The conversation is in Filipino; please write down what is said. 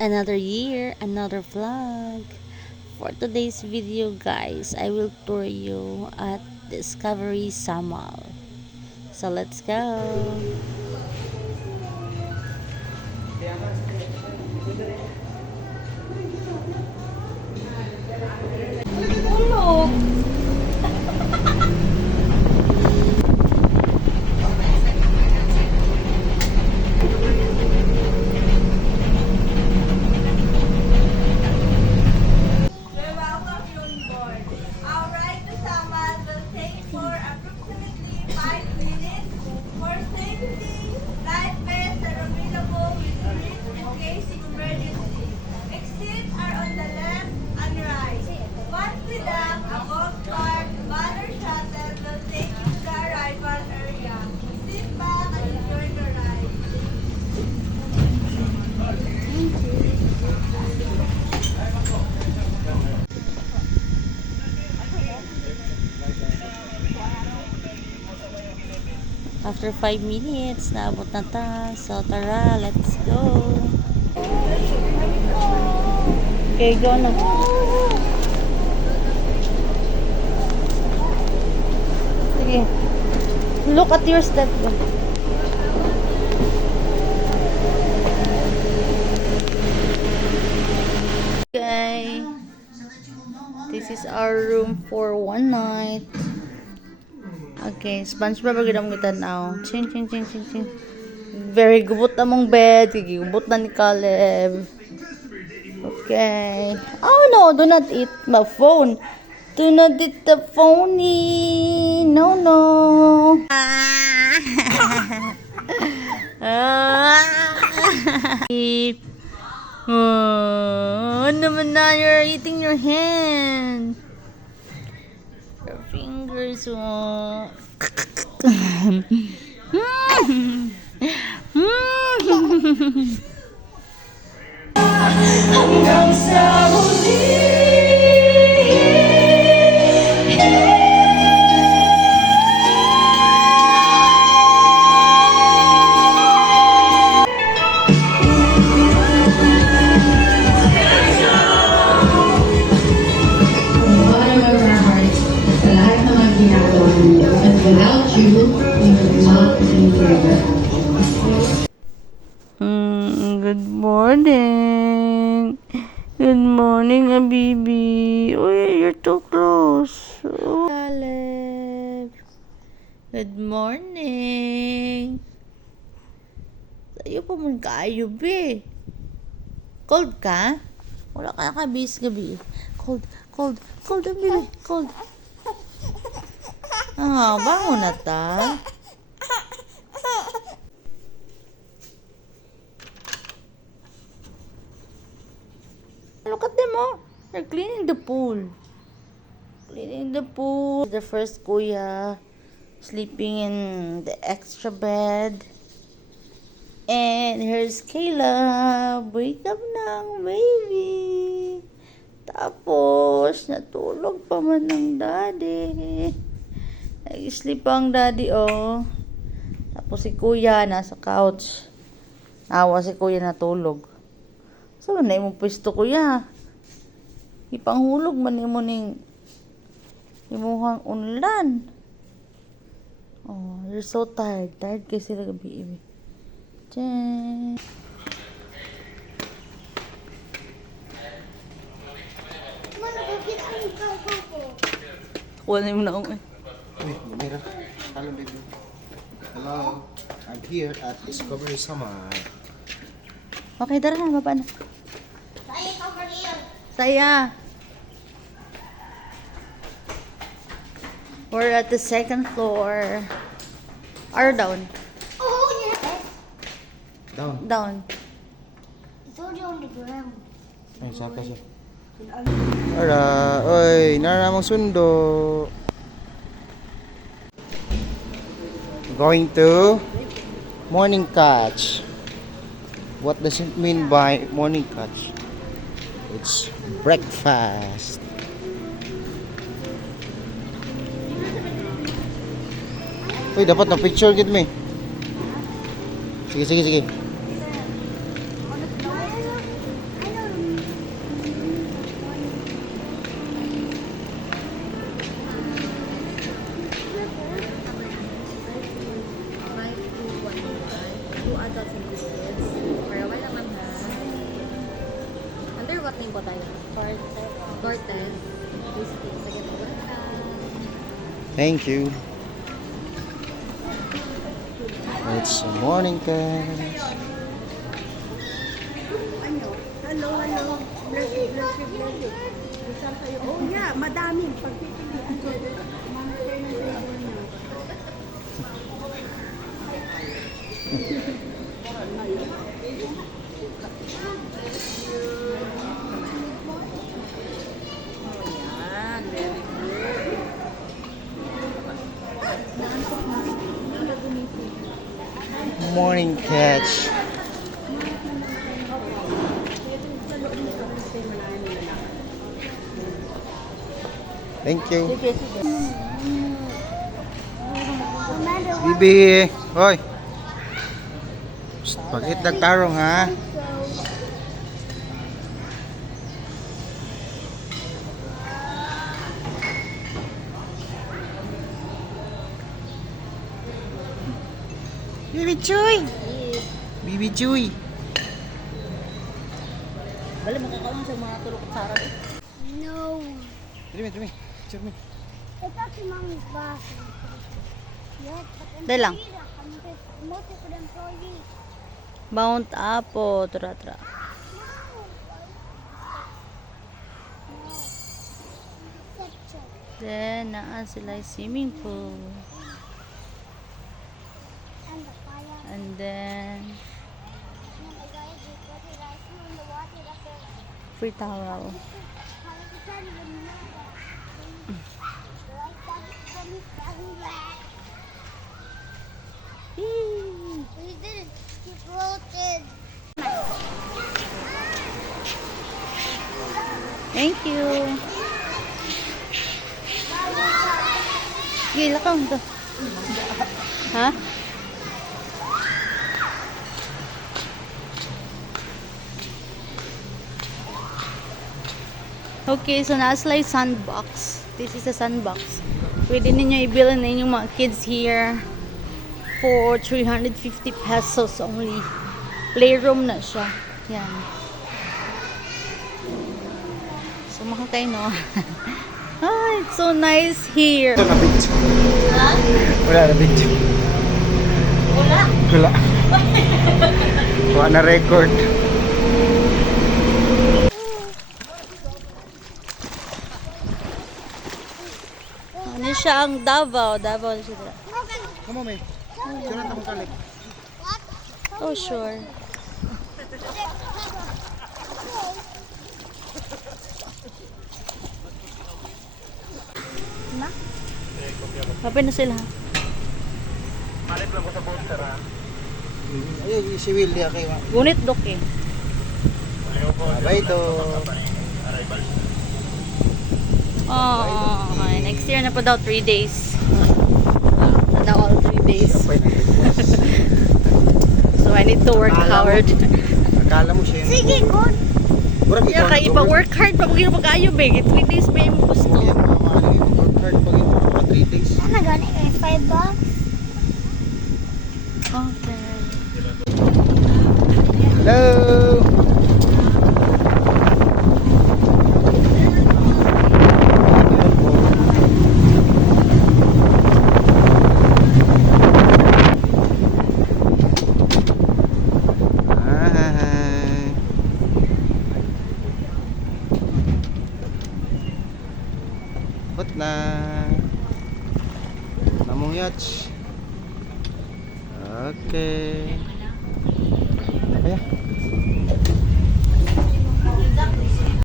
Another year, another vlog. For today's video, guys, I will tour you at Discovery Samal. So let's go. Welcome you on board. Our ride to Samal will take for approximately 5 minutes. For safety, life vests are available with wrist in case of emergency. Exits are on the left and right. Once we dock, a golf cart banner shuttle will take you to the arrival area. Sit back and enjoy the ride. After 5 minutes, naabot na ta. So tara, let's go. Okay, go na. Sige. Look at your step. Okay. This is our room for one night. Okay, SpongeBob ang ginamang kita now. Ching, ching, ching, ching, ching. Very gubot na mong bed. Gubot na ni Caleb. Okay. Oh no, do not eat my phone. Do not eat the phone. No, no. Oh, naman na, you're eating your hand. Your fingers. Oh. Hanggang sa huli. Bottom of our hearts, sa lahat ng mga ginagawa niyo. And without you, we would not be forever. Good morning. Good morning, Abibi. Uy, you're too close. Oh. Caleb. Good morning. Sa'yo pa man kaayo, be. Cold ka? Wala ka nakabis gabi. Cold, cold, cold, Abibi. Cold. Ah, bango na ta. Look at them, oh. They're cleaning the pool. Cleaning the pool. The first kuya sleeping in the extra bed. And here's Caleb. Wake up na, baby. Tapos, natulog pa man ng daddy. Nag-sleep ang daddy, oh. Tapos si kuya nasa couch. Nawa si kuya natulog. So, na imong pwesto kuya. Ipanghulog man imo ning imuhang unlan. Oh, you're so tired. Tired kasi sila gabi ibi. Tiyan. Kuha na yung naong eh. Wait, Mira. Hello, baby. Hello. I'm here at Discovery Samal. Okay, tara na. Baba na. Saya. We're at the second floor. Or down? Oh, yes. Down. Down. It's already on the ground. Ay, saka siya. Ara, oy, naramang sundo. Going to morning catch. What does it mean by morning catch? It's breakfast. Uy, dapat na picture gid me. Sige, sige, sige. Acting po tayo. Cortez. Whiskey. Sige po. Thank you. It's a morning catch. Hello. Bless you. Isang kayo. Oh yeah, madaming pagpipilian ko. Monitor na table niya. Yan, very good. Morning catch. Thank you. Bibi. Hoy. Pag-hit nagtarong ha. Bibi Chuy. Bibi Chuy. Bali, makakaroon sa mga tulog at sarap. No. Dumi. Picture me. I thought your mommy's bathroom. Yes, but Dali lang. multiple employees. Mount Apo. Tra. Section. Then, naa sila yung swimming pool. And the fire. And then, And the guys who put the rice in the water after. free towel. How did you tell you when you know that? The rice packet from his very back. We didn't. He floated. Thank you. Gila ka to. Ha? Okay, so nasa yung sandbox. This is a sandbox. Pwede ninyo i-bill na inyong mga kids here for 350 pesos only. Playroom na siya. Yan. So, makakain no? Ah, it's so nice here. Ito na picture. Ha? Wala na picture. Wala. Wala. Wala na record. Ano siya ang Davao? Davao siya. Come on, may. Sino na akong kalik? Oh, sure. Na? Kapag na sila. Ay, si Will diya kay ma. Gunit dok eh. Bye to. Oh, okay. Next year na pa daw 3 days. Na daw all 3 days. So I need to work hard. Akala mo siya. Sige, good. Murag Yeah, kaya ipa-work hard pa pag pag-ayo ba? 3 days ba yung gusto? Yan, mamahal yung work hard pag ito pa 3 days. Ano gani? $5? Okay. Hello. Hi. Ikot na. Namong yacht. Okay. Ayan.